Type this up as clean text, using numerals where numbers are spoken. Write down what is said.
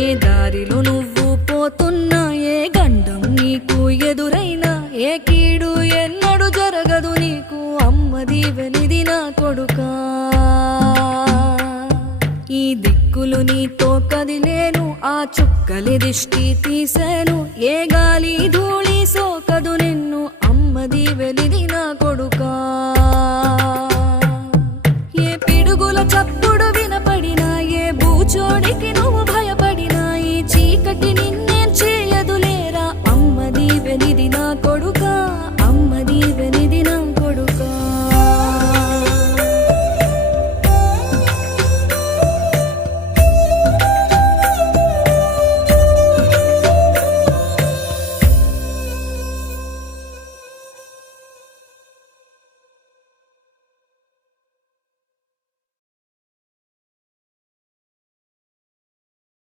ఏ దారిలో నువ్వు పోతున్నా, ఏ గండం నీకు ఎదురైనా, ఏ కీడు ఎన్నడు జరగదు నీకు, అమ్మ దీవెనిది నా కొడుకా. ఈ దిక్కులు నీతో కదిలేను, ఆ చుక్కలి దిష్టి తీసేను, ఏ గాలి ధూళి సోకదు నిన్ను, అమ్మ దీవెనిది నా కొడుకా. ఏ పిడుగుల చప్పుడు వినపడినా, ఏ బూచోడి